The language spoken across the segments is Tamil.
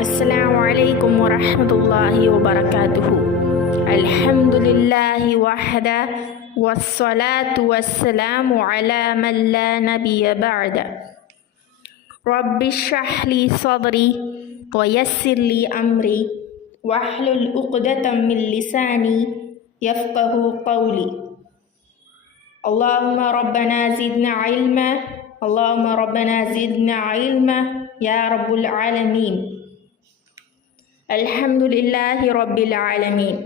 السلام عليكم ورحمة الله وبركاته. الحمد لله وحده والصلاة والسلام على من لا نبي بعده. رب اشرح لي صدري ويسر لي أمري واحلل عقدة من لساني يفقه قولي. اللهم ربنا زدنا علما، اللهم ربنا زدنا علما يا رب العالمين. அல்ஹம்துலில்லாஹி ரப்பில் ஆலமீன்.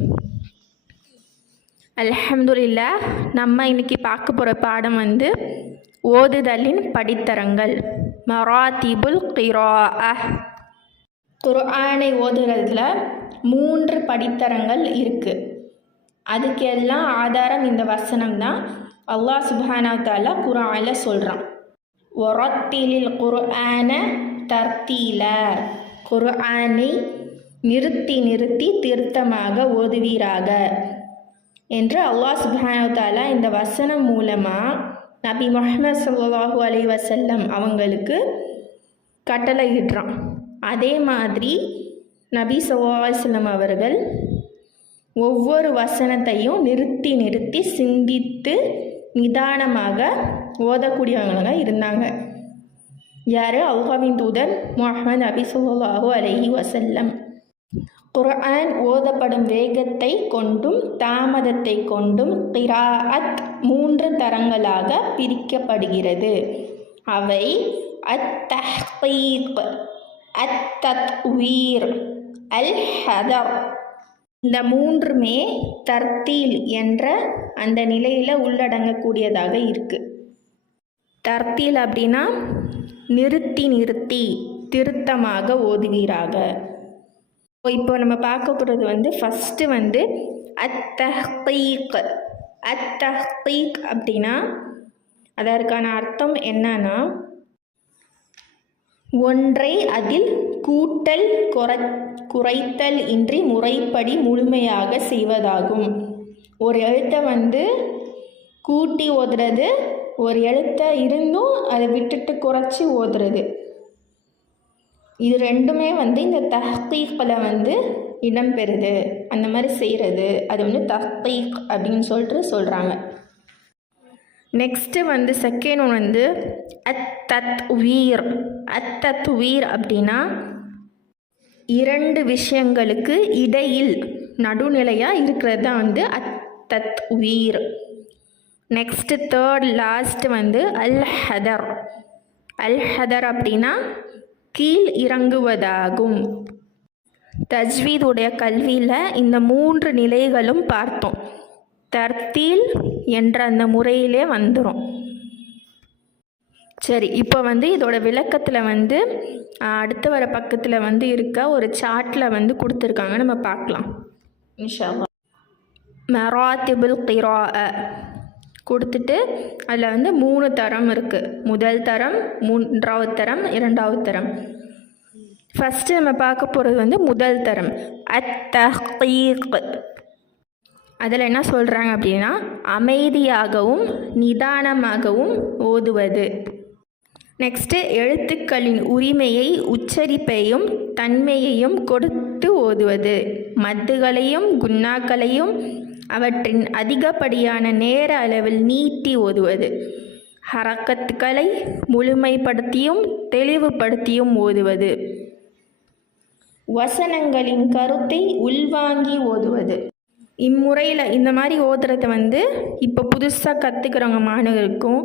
அல்ஹம்துலில்லாஹ். நம்ம இன்னைக்கு பார்க்க போகிற பாடம் ஓதுதலின் படித்தரங்கள், மராத்திபுல் கிராஅஹ். குர்ஆனை ஓதுறதுல 3 படித்தரங்கள் இருக்குது. அதுக்கு எல்லாம் ஆதாரம் இந்த வசனம் தான். அல்லாஹ் சுப்ஹானஹு வ தஆலா குர்ஆனில் சொல்கிறான், வரத்திலில் குர்ஆன தர்த்தீலா. குர்ஆனை நிறுத்தி நிறுத்தி திருத்தமாக ஓதுவீராக என்று அல்லாஹ் சுப்ஹானஹு வ தஆலா இந்த வசனம் மூலமாக நபி முஹம்மது ஸல்லல்லாஹு அலைஹி வஸல்லம் அவங்களுக்கு கட்டளையிடுறான். அதே மாதிரி நபி ஸல்லல்லாஹு அலைஹி வஸல்லம் அவர்கள் ஒவ்வொரு வசனத்தையும் நிறுத்தி நிறுத்தி சிந்தித்து நிதானமாக ஓதக்கூடியவங்களாக இருந்தாங்க. யார்? அல்லாஹ்வின் தூதர் முஹம்மது நபி ஸல்லல்லாஹு அலைஹி வஸல்லம். குர்ஆன் ஓதப்படும் வேகத்தை கொண்டும் தாமதத்தை கொண்டும் கிராஅத் 3 தரங்களாக பிரிக்கப்படுகிறது. அவை அத்-தஹ்கீக், அத்-தத்வீர், அல்-ஹதர். இந்த 3மே தர்த்தீல் என்ற அந்த நிலையில் உள்ளடங்கக்கூடியதாக இருக்குது. தர்த்தீல் அப்படின்னா நிறுத்தி நிறுத்தி திருத்தமாக ஓதுவீராக. இப்போ நம்ம பார்க்க போகிறது ஃபஸ்ட்டு அத்-தஹ்கீக். அத்-தஹ்கீக் அப்படின்னா அதற்கான அர்த்தம் என்னன்னா, ஒன்றை அதில் கூட்டல் குறைத்தல் இன்றி முறைப்படி முழுமையாக செய்வதாகும். ஒரு எழுத்தை கூட்டி ஓதுறது, ஒரு எழுத்தை இருந்தும் அதை விட்டுட்டு குறைச்சி ஓதுறது, இது ரெண்டுமே இந்த தஹ்கீக்கில் இடம்பெறுது. அந்த மாதிரி செய்கிறது அது தஹ்கீக் அப்படின்னு சொல்கிறாங்க. Next second அத்-தத்வீர். அத்-தத்வீர் அப்படின்னா 2 விஷயங்களுக்கு இடையில் நடுநிலையாக இருக்கிறது தான் அத்-தத்வீர். நெக்ஸ்ட்டு தேர்ட் லாஸ்ட் அல்-ஹதர். அல்-ஹதர் அப்படின்னா கீழ் இறங்குவதாகும். தஜ்வீதுடைய கல்வியில் இந்த 3 நிலைகளும் பார்த்தோம். தர்த்தீல் என்ற அந்த முறையிலே வந்துடும். சரி, இப்போ இதோட விளக்கத்தில் அடுத்து வர பக்கத்தில் இருக்க ஒரு சார்ட்டில் கொடுத்துருக்காங்க, நம்ம பார்க்கலாம் இன்ஷா அல்லாஹ். மராத்திபுல் கிராஅ கொடுத்துட்டு அதில் 3 தரம் இருக்குது. முதல் தரம், 3வது தரம், 2வது தரம். ஃபஸ்ட்டு நம்ம பார்க்க போகிறது முதல் தரம் அத்-தஹ்கீக். அதில் என்ன சொல்கிறாங்க அப்படின்னா, அமைதியாகவும் நிதானமாகவும் ஓதுவது. நெக்ஸ்ட்டு எழுத்துக்களின் உரிமையை, உச்சரிப்பையும் தன்மையையும் கொடுத்து ஓதுவது. மத்துகளையும் குன்னாக்களையும் அவற்றின் அதிகப்படியான நேர அளவில் நீட்டி ஓதுவது. ஹரக்கத்துக்களை முழுமைப்படுத்தியும் தெளிவுபடுத்தியும் ஓதுவது. வசனங்களின் கருத்தை உள்வாங்கி ஓதுவது. இம்முறையில் இந்த மாதிரி ஓதுறதை இப்போ புதுசாக கற்றுக்கிறவங்க மாணவருக்கும்,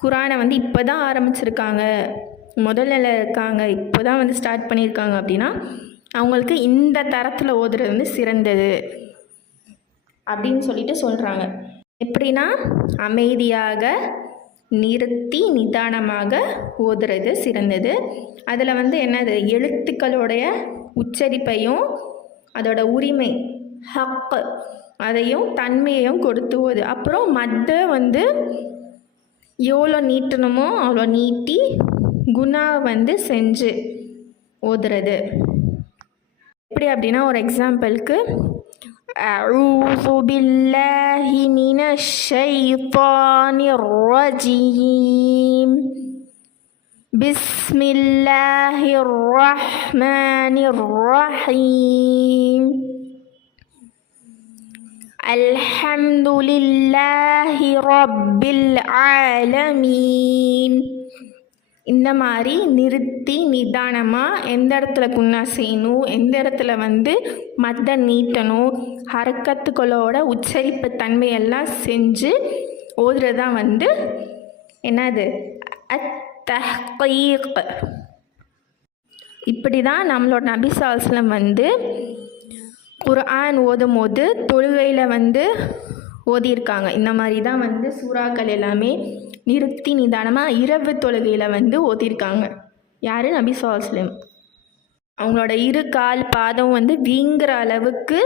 குர்ஆனை இப்போ தான் ஆரம்பிச்சிருக்காங்க, முதல்ல இருக்காங்க, இப்போ தான் ஸ்டார்ட் பண்ணியிருக்காங்க அப்படின்னா அவங்களுக்கு இந்த தரத்தில் ஓதுறது சிறந்தது அப்படின்னு சொல்லிட்டு சொல்கிறாங்க. எப்படின்னா, அமைதியாக நிறுத்தி நிதானமாக ஓதுறது சிறந்தது. அதில் என்னது, எழுத்துக்களுடைய உச்சரிப்பையும் அதோட உரிமை ஹக் அதையும் தன்மையையும் கொடுத்து ஓது. அப்புறம் மத்த எவ்வளோ நீட்டணுமோ அவ்வளோ நீட்டி குணா செஞ்சு ஓதுறது. எப்படி அப்படின்னா, ஒரு எக்ஸாம்பிளுக்கு, அஊது பில்லாஹி மினஷ் ஷைத்தானிர் ரஜீம் பிஸ்மில்லாஹிர் ரஹ்மானிர் ரஹீம். அல்ஹம்துலில்லாஹி ரப்பில் ஆலமீன். இந்த மாதிரி நிறுத்தி நிதானமாக எந்த இடத்துல குன்னா செய்யணும், எந்த இடத்துல மத்த நீட்டணும், ஹரக்கத்துக்களோட உச்சரிப்பு தன்மையெல்லாம் செஞ்சு ஓதுறது தான் என்னது அத்தஹ்கீக். இப்படி தான் நம்மளோட நபி ஸல்லல்லாஹு அலைஹி வஸல்லம் குர்ஆன் ஓதும் போது தொழுகையில் ஓதியிருக்காங்க. இந்த மாதிரி தான் சூறாக்கள் எல்லாமே நிறுத்தி நிதானமாக இரவு தொழுகையில் ஓதியிருக்காங்க. யார்? நபி ஸல்லல்லாஹு அலைஹி வஸல்லம். அவங்களோட இரு கால் பாதம் வீங்குற அளவுக்கு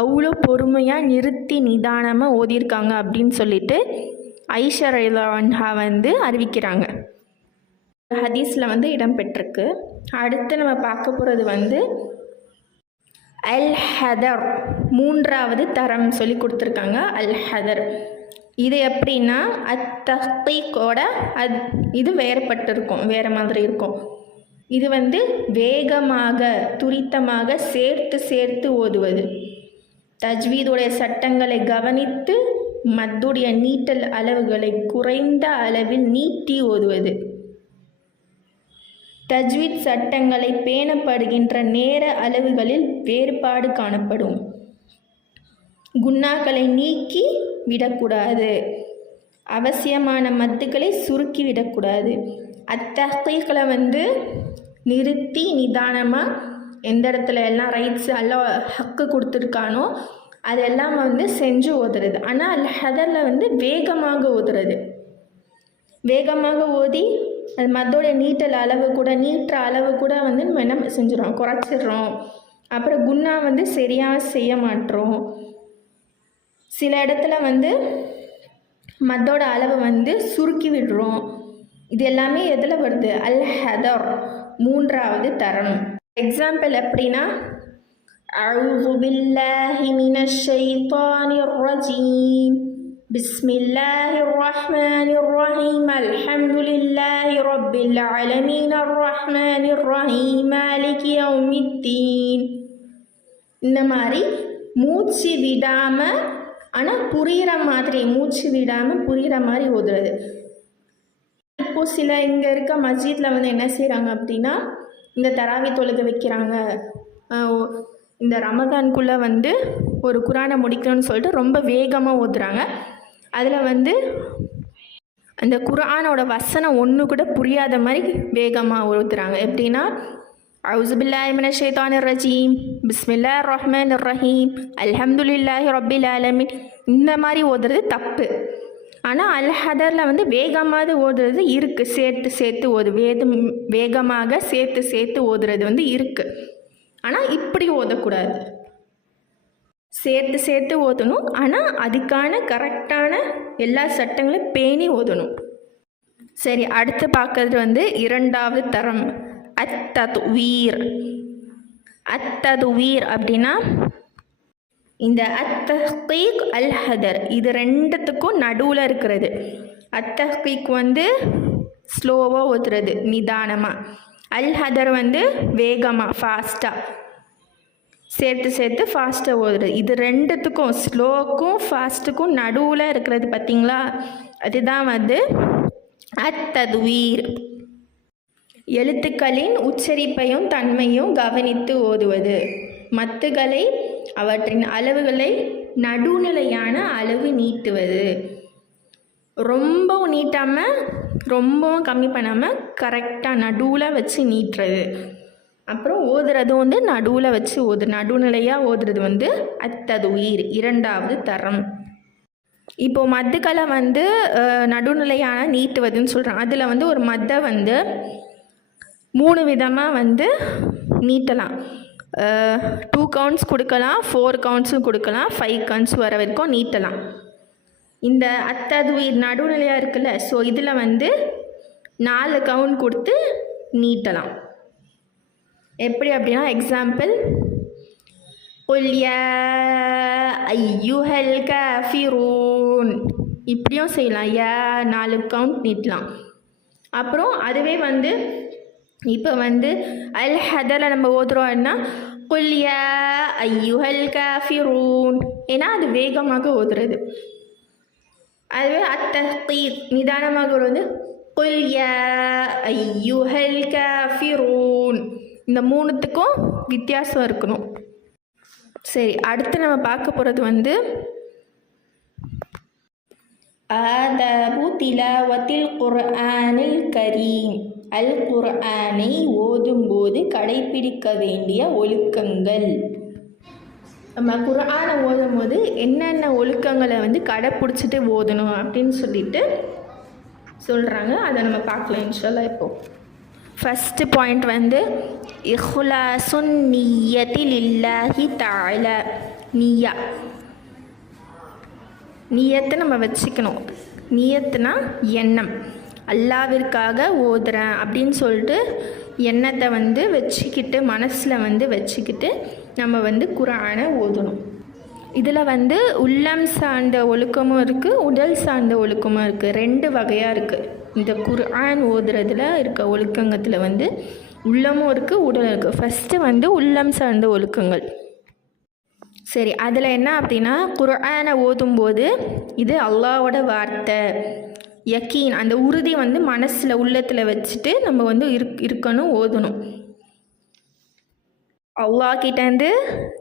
அவ்வளோ பொறுமையாக நிறுத்தி நிதானமாக ஓதியிருக்காங்க அப்படின்னு சொல்லிட்டு ஐஷா ரலியல்லாஹு அன்ஹா அறிவிக்கிறாங்க. ஹதீஸில் இடம்பெற்றிருக்கு. அடுத்து நம்ம பார்க்க போகிறது அல் ஹதர், மூன்றாவது தரம் சொல்லி கொடுத்துருக்காங்க. அல் ஹதர் இது எப்படின்னா அத்தஹ்கீக்கோட இது வேறுபட்டிருக்கும், வேறு மாதிரி இருக்கும். இது வேகமாக துரிதமாக சேர்த்து சேர்த்து ஓதுவது, தஜ்வீதுடைய சட்டங்களை கவனித்து மத்துடைய நீட்டல் அளவுகளை குறைந்த அளவில் நீட்டி ஓதுவது, தஜ்வீத் சட்டங்களை பேணப்படுகின்ற நேர அளவுகளில் வேறுபாடு காணப்படும், குன்னாக்களை நீக்கி விடக்கூடாது, அவசியமான மத்துக்களை சுருக்கி விடக்கூடாது. அத்தஹ்கீக்களை நிறுத்தி நிதானமாக எந்த இடத்துல எல்லாம் ரைட்ஸு எல்லாம் ஹக்கு கொடுத்துருக்கானோ அதெல்லாம் செஞ்சு ஓதுறது. ஆனால் அல் ஹதரில் வேகமாக ஓதுறது, வேகமாக ஓதி அது மத்தோடைய நீட்டல் அளவு கூட நீட்டுற அளவு கூட நம்ம என்ன செஞ்சிடறோம், குறைச்சிடுறோம். அப்புறம் குன்னா சரியாக செய்ய மாட்டோம். சில இடத்துல மத்தோட அளவு சுருக்கி விடுறோம். இது எல்லாமே எதில் வருது? அல் ஹதர், மூன்றாவது தரம். எக்ஸாம்பிள் எப்படின்னா அஊது பில்லாஹி மினஷ் ஷைத்தானிர் ரஜீம், பிஸ்மில்லாஹிர் ரஹ்மானிர் ரஹீம், அல்ஹம்துலில்லாஹி ரப்பில் ஆலமீன், அர்ரஹ்மானிர் ரஹீம், மாலிகி யௌமித்தீன். இந்த மாதிரி மூச்சு விடாமல் ஆனால் புரிகிற மாதிரி, மூச்சு விடாமல் புரிகிற மாதிரி ஓதுறது. இப்போது சில இங்கே இருக்க மஸ்ஜிதில் என்ன செய்கிறாங்க அப்படின்னா, இந்த தராவி தொழுகை வைக்கிறாங்க, இந்த ரமதானுக்குள்ளே ஒரு குரானை முடிக்கணும்னு சொல்லிட்டு ரொம்ப வேகமாக ஓதுறாங்க. அதில் அந்த குரானோட வசனம் ஒன்று கூட புரியாத மாதிரி வேகமாக ஓதுறாங்க. எப்படின்னா அஊது பில்லாஹி மினஷ் ஷைத்தானிர் ரஜீம், பிஸ்மில்லாஹிர் ரஹ்மானிர் ரஹீம், அல்ஹம்துலில்லாஹி ரப்பில் ஆலமீன். இந்த மாதிரி ஓதுறது தப்பு. ஆனால் அல் ஹதரில் வேகமாக ஓதுறது இருக்குது, சேர்த்து சேர்த்து வேகமாக சேர்த்து சேர்த்து ஓதுறது இருக்குது. ஆனால் இப்படி ஓதக்கூடாது, சேர்த்து சேர்த்து ஓதணும். ஆனால் அதுக்கான கரெக்டான எல்லா சட்டங்களையும் பேணி ஓதணும். சரி, அடுத்து பார்க்கறது இரண்டாவது தரம் அத்ததுவீர். அத்ததுவீர் அப்படின்னா இந்த அத்தஹ்கீக் அல் ஹதர் இது ரெண்டுத்துக்கும் நடுவில் இருக்கிறது. அத்தஹ்கீக் ஸ்லோவாக ஓதுறது, நிதானமாக. அல் ஹதர் வேகமாக ஃபாஸ்ட்டாக சேர்த்து சேர்த்து ஃபாஸ்ட்டாக ஓதுறது. இது ரெண்டுத்துக்கும் ஸ்லோக்கும் ஃபாஸ்ட்டுக்கும் நடுவில் இருக்கிறது பார்த்திங்களா, அதுதான் அத்ததுவீர். எழுத்துக்களின் உச்சரிப்பையும் தன்மையும் கவனித்து ஓதுவது, மத்துகளை அவற்றின் அளவுகளை நடுநிலையான அளவு நீட்டுவது, ரொம்பவும் நீட்டாமல் ரொம்பவும் கம்மி பண்ணாமல் கரெக்டாக நடுவில் வச்சு நீட்டுறது. அப்புறம் ஓதுறது நடுவில் வச்சு நடுநிலையாக ஓதுறது அத்ததுவீர், இரண்டாவது தரம். இப்போது மத்துக்களை நடுநிலையான நீட்டுவதுன்னு சொல்கிறாங்க. அதில் ஒரு மத்தை 3 விதமாக நீட்டலாம். 2 கவுண்ட்ஸ் கொடுக்கலாம், 4 கவுண்ட்ஸும் கொடுக்கலாம், 5 கவுண்ட்ஸ் வர வரைக்கும் நீட்டலாம். இந்த அத்ததுவீர் நடுநிலையாக இருக்குல்ல, ஸோ இதில் 4 கவுண்ட் கொடுத்து நீட்டலாம். எப்படி அப்படின்னா எக்ஸாம்பிள் குல் யா ஐயுஹல் காஃபிரூன், இப்படியும் செய்யலாம். யா 4 கவுண்ட் நீட்டலாம். அப்புறம் அதுவே வந்து இப்போ வந்து அல் ஹதரில் நம்ம ஓதுறோம்னா குல் யா ஐயுஹல் காஃபிரூன், ஏன்னா அது வேகமாக ஓதுறது. அதுவே அத்தஹ்கீர் நிதானமாக ஓதுறது குல் யா ஐயுஹல் காஃபிரூன். இந்த மூணுத்துக்கும் வித்தியாசம் இருக்கணும். சரி, அடுத்து நம்ம பார்க்க போகிறது வந்து ஆதாபு திலாவத்தில் குர்ஆனில் கரீம். அல் குர்ஆனை ஓதும்போது கடைப்பிடிக்க வேண்டிய ஒழுக்கங்கள். நம்ம குர்ஆனை ஓதும் போது என்னென்ன ஒழுக்கங்களை வந்து கடைப்பிடிச்சிட்டு ஓதணும் அப்படின்னு சொல்லிட்டு சொல்கிறாங்க. அதை நம்ம பார்க்கலாம் இன்ஷால்லா. இப்போது ஃபஸ்ட்டு பாயிண்ட் வந்து இஹ்லாசுன் நிய்யத்தி லில்லாஹி தஆலா. நியத்தை நம்ம வச்சுக்கணும். நியத்துனா எண்ணம், அல்லாவிற்காக ஓதுறேன் அப்படின்னு சொல்லிட்டு எண்ணத்தை வந்து வச்சுக்கிட்டு மனசில் வந்து வச்சுக்கிட்டு நம்ம வந்து குர்ஆனை ஓதணும். இதில் வந்து உள்ளம் சார்ந்த ஒழுக்கமும் இருக்குது, உடல் சார்ந்த ஒழுக்கமும் இருக்குது. 2 வகையாக இருக்குது. இந்த குர்ஆன் ஓதுறதுல இருக்க ஒழுக்கங்கத்தில் வந்து உள்ளமும் இருக்குது, உடலும் இருக்குது. ஃபஸ்ட்டு வந்து உள்ளம் சார்ந்த ஒழுக்கங்கள். சரி, அதில் என்ன அப்படின்னா குர்ஆனை ஓதும்போது இது அல்லாஹ்வோட வார்த்தை, யக்கீன், அந்த உறுதி வந்து மனசில் உள்ளத்தில் வச்சுட்டு நம்ம வந்து இருக்கணும், ஓதணும். அல்லாஹ் கிட்டேருந்து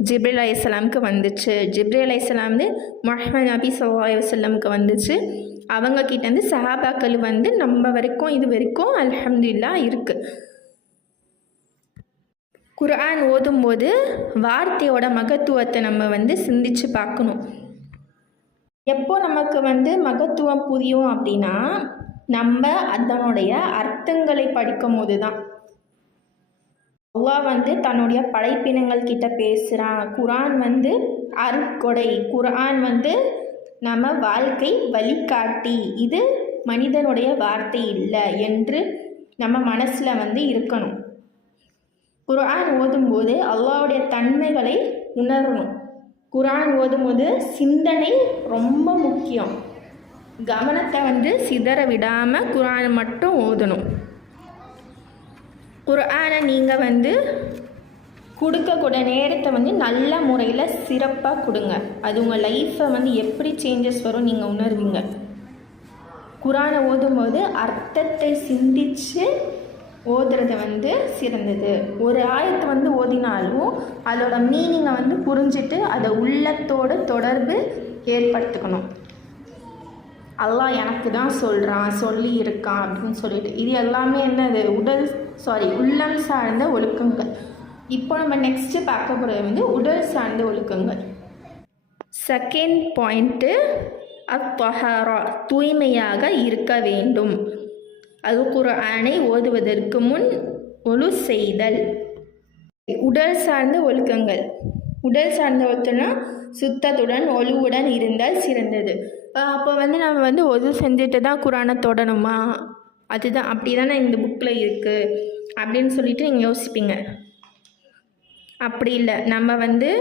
ஜிப்ரீல் அலைஹிஸ்ஸலாமுக்கு வந்துச்சு. ஜிப்ரீல் அலைஹிஸ்ஸலாம் வந்து முஹம்மது நபி ஸல்லல்லாஹு அலைஹி வஸல்லமுக்கு வந்துச்சு. அவங்க கிட்டேருந்து சஹாபாக்கள் வந்து நம்ம வரைக்கும் இது வரைக்கும் அல்ஹம்துலில்லாஹ் இருக்குது. குர்ஆன் ஓதும்போது வார்த்தையோட மகத்துவத்தை நம்ம வந்து சிந்திச்சு பார்க்கணும். எப்போ நமக்கு வந்து மகத்துவம் புரியும் அப்படின்னா நம்ம அதனுடைய அர்த்தங்களை படிக்கும் போது தான். அல்லாஹ் வந்து தன்னுடைய படைப்பினங்கள் கிட்ட பேசுகிறான். குர்ஆன் வந்து அருட்கொடை, குர்ஆன் வந்து நம்ம வாழ்க்கை வழிகாட்டி, இது மனிதனுடைய வார்த்தை இல்லை என்று நம்ம மனசில் வந்து இருக்கணும். குர்ஆன் ஓதும்போது அல்லாஹ்வுடைய தன்மைகளை உணரணும். குர்ஆன் ஓதும்போது சிந்தனை ரொம்ப முக்கியம். கவனத்தை வந்து சிதற விடாமல் குர்ஆனை மட்டும் ஓதணும். குர்ஆனை நீங்கள் வந்து கொடுக்கக்கூடிய நேரத்தை வந்து நல்ல முறையில் சிறப்பாக கொடுங்க. அது உங்கள் லைஃப்பை வந்து எப்படி சேஞ்சஸ் வரும் நீங்கள் உணர்வீங்க. குர்ஆனை ஓதும்போது அர்த்தத்தை சிந்தித்து ஓதுறது வந்து சிறந்தது. ஒரு ஆயத்தை வந்து ஓதினாலும் அதோட மீனிங்கை வந்து புரிஞ்சுட்டு அதை உள்ளத்தோடு தொடர்பு ஏற்படுத்திக்கணும். அல்லாஹ் எனக்கு தான் சொல்கிறான், சொல்லி இருக்கான் அப்படின்னு சொல்லிட்டு. இது எல்லாமே என்னது உள்ளம் சார்ந்த ஒழுக்கங்கள். இப்போ நம்ம நெக்ஸ்ட்டு பார்க்க போகிறது வந்து உடல் சார்ந்த ஒழுக்கங்கள். செகண்ட் பாயிண்ட்டு அத்தஹாரா, தூய்மையாக இருக்க வேண்டும். அது குர்ஆனை ஓதுவதற்கு முன் ஒழு செய்தல். உடல் சார்ந்த ஒழுக்கங்கள். உடல் சார்ந்த ஒழுக்கம்னா சுத்தத்துடன் ஒழுவுடன் இருந்தால் சிறந்தது. அப்போ வந்து நம்ம வந்து ஒழு செஞ்சுட்டு தான் குர்ஆனை தொடணுமா? அதுதான் அப்படி தானே இந்த புக்கில் இருக்குது அப்படின்னு சொல்லிட்டு நீங்கள் யோசிப்பீங்க. அப்படி இல்லை. நம்ம வந்து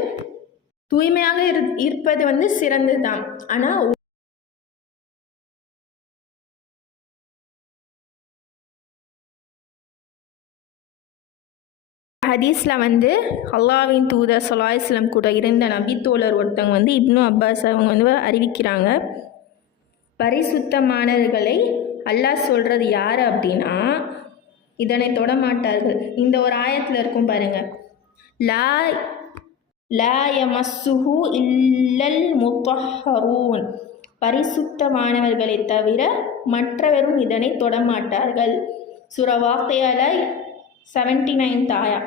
தூய்மையாக இருப்பது வந்து சிறந்தது தான். ஆனால் ஹதீஸில் வந்து அல்லாஹ்வின் தூதர் ஸல்லல்லாஹு அலைஹி வஸல்லம் கூட இருந்த நபித்தோழர் ஒருத்தவங்க வந்து இப்னு அப்பாஸ் அவங்க வந்து அறிவிக்கிறாங்க, பரிசுத்தமானவர்களை அல்லாஹ் சொல்கிறது யார் அப்படின்னா இதனை தொடமாட்டார்கள். இந்த ஒரு ஆயத்தில் இருக்கும் பாருங்கள், லா யமஸ்ஸுஹு இல்லல் முத்தஹ்ஹரூன், பரிசுத்தமானவர்களை தவிர மற்றவரும் இதனை தொடமாட்டார்கள். சூரா வாக்கியால 79th ஆயா.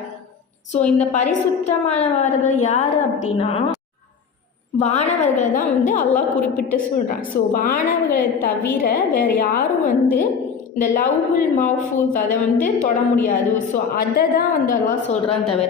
ஸோ இந்த பரிசுத்தமானவர்கள் யார் அப்படின்னா வானவர்களை தான் வந்து அல்லாஹ் குறிப்பிட்டு சொல்கிறான். ஸோ வானவர்களை தவிர வேறு யாரும் வந்து இந்த லவ்ஹுல் மஹ்ஃபூஸ் அதை வந்து தொட முடியாது. ஸோ அதை தான் வந்து அல்லாஹ் சொல்கிறான் தவிர